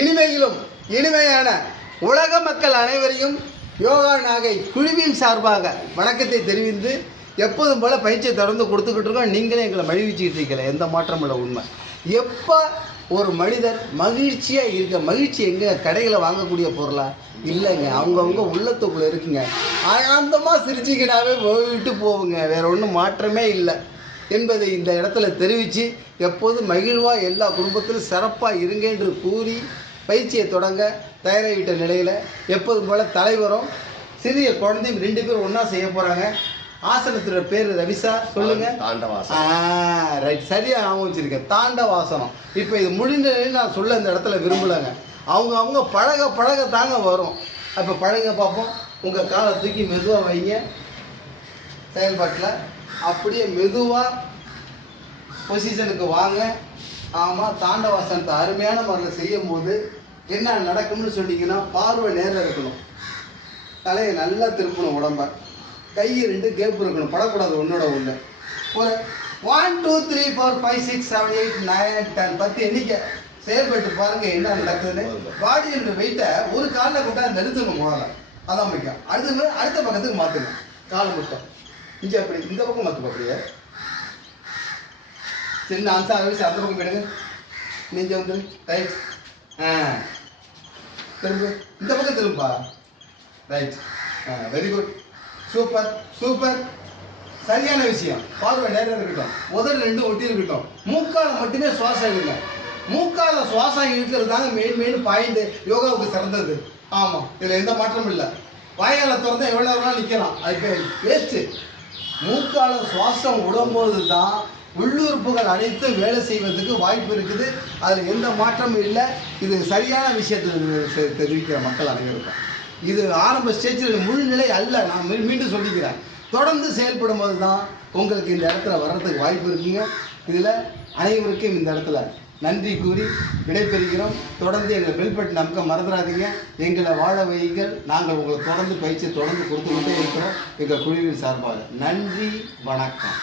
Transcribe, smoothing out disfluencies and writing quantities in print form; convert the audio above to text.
இனிமையிலும் இனிமையான உலக மக்கள் அனைவரையும் யோகா நாகை குழுவின் சார்பாக வணக்கத்தை தெரிவித்து எப்போதும் போல் பயிற்சியை தொடர்ந்து கொடுத்துக்கிட்டு இருக்கோம். நீங்களே எங்களை மகிழ்ச்சிக்கிட்டு இருக்கல, எந்த மாற்றம் இல்லை. உண்மை எப்போ ஒரு மனிதர் மகிழ்ச்சியாக இருக்க, மகிழ்ச்சி எங்கே கடைகளை வாங்கக்கூடிய பொருளா இல்லைங்க, அவங்கவுங்க உள்ளத்துக்குள்ளே இருக்குங்க. ஆனந்தமாக சிரிச்சிக்கினாவே விட்டு போவுங்க, வேறு ஒன்றும் மாற்றமே இல்லை என்பதை இந்த இடத்துல தெரிவித்து எப்போதும் மகிழ்வாக எல்லா குடும்பத்திலும் சிறப்பாக இருங்க என்று கூறி பயிற்சியை தொடங்க தயாராகிவிட்ட நிலையில் எப்போதும் போல் தலைவரும் சிறிய குழந்தையும் 2 பேரும் ஒன்றா செய்ய போகிறாங்க. ஆசனத்தோட பேர் ரவிசா, சொல்லுங்க. ரைட், சரியாக ஞாபகம் வச்சுருக்கேன், தாண்டவாசனம். இப்போ இது முடிந்த நிலையில் நான் சொல்ல இந்த இடத்துல விரும்பலைங்க. அவங்க பழக பழக தாங்க வரும். அப்போ பழக பார்ப்போம். உங்கள் காலை தூக்கி மெதுவாக வைங்க, செயல்பாட்டில் அப்படியே மெதுவாக பொசிஷனுக்கு வாங்க. ஆமாம், தாண்டவாசனத்தை அருமையான முறையில் செய்யும் போது என்ன நடக்கும்னு சொன்னீங்கன்னா, பார்வை நேரம் இருக்கணும், தலையை நல்லா திருப்பணும், உடம்ப கை 2 கேப் இருக்கணும், படக்கூடாது ஒன்றோட ஒன்று. ஒரு 1 2 3 4 5 6 7 8 9 10 10 எண்ணிக்கை செயல்பட்டு பாருங்கள் என்ன நடக்குதுன்னு. பாடியோட வெயிட்டை ஒரு காலில் கொண்டா நிறுத்தணும், முதல்ல அதான் முக்கியம். அடுத்த பக்கத்துக்கு மாற்றுங்க, காலை மட்டும் இங்கே அப்படி இந்த பக்கம் மாற்றுங்க. அப்படியே சின்ன அன்சா வயசு அந்த பக்கம் போயிடுங்க. நீங்கள் வந்து ரைட், திரும்ப இந்த பக்கம் திரும்பா, right, very good, super super, சரியான விஷயம். பார்வை நேரம் இருக்கட்டும், உதடு 2 ஒட்டி இருக்கட்டும். மூக்கால மட்டுமே சுவாசம் இல்லை, மூக்கால சுவாசம் இருக்கிறது தாங்க மெயின் பாயிண்ட், யோகாவுக்கு சிறந்தது. ஆமாம், இதில் எந்த மாற்றமும் இல்லை. வாயால திறந்தா எவ்வளோ நேரம் நிற்கலாம், அது வேஸ்ட்டு. மூக்கால சுவாசம் விடும்போது தான் உள்ளுறுப்புகள் அனைத்தும் வேலை செய்வதற்கு வாய்ப்பு இருக்குது. அதில் எந்த மாற்றமும் இல்லை. இது சரியான விஷயத்தை தெரிவிக்கிற மக்கள் அனைவருக்கும். இது ஆரம்ப ஸ்டேஜில் முழு நிலை அல்ல, நான் மீண்டும் சொல்லிக்கிறேன். தொடர்ந்து செயல்படும் போது தான் உங்களுக்கு இந்த இடத்துல வர்றதுக்கு வாய்ப்பு இருக்குங்க. இதில் அனைவருக்கும் இந்த இடத்துல நன்றி கூறி விடைபெறுகிறோம். தொடர்ந்து எங்களை பெல் பட்டன் நமக்கு மறந்துடாதீங்க. எங்களை வாழ வையுங்கள். நாங்கள் உங்களுக்கு தொடர்ந்து பயிற்சியை தொடர்ந்து கொடுத்துக்கிட்டே இருக்கிறோம் எங்கள் குழுவின் சார்பாக. நன்றி, வணக்கம்.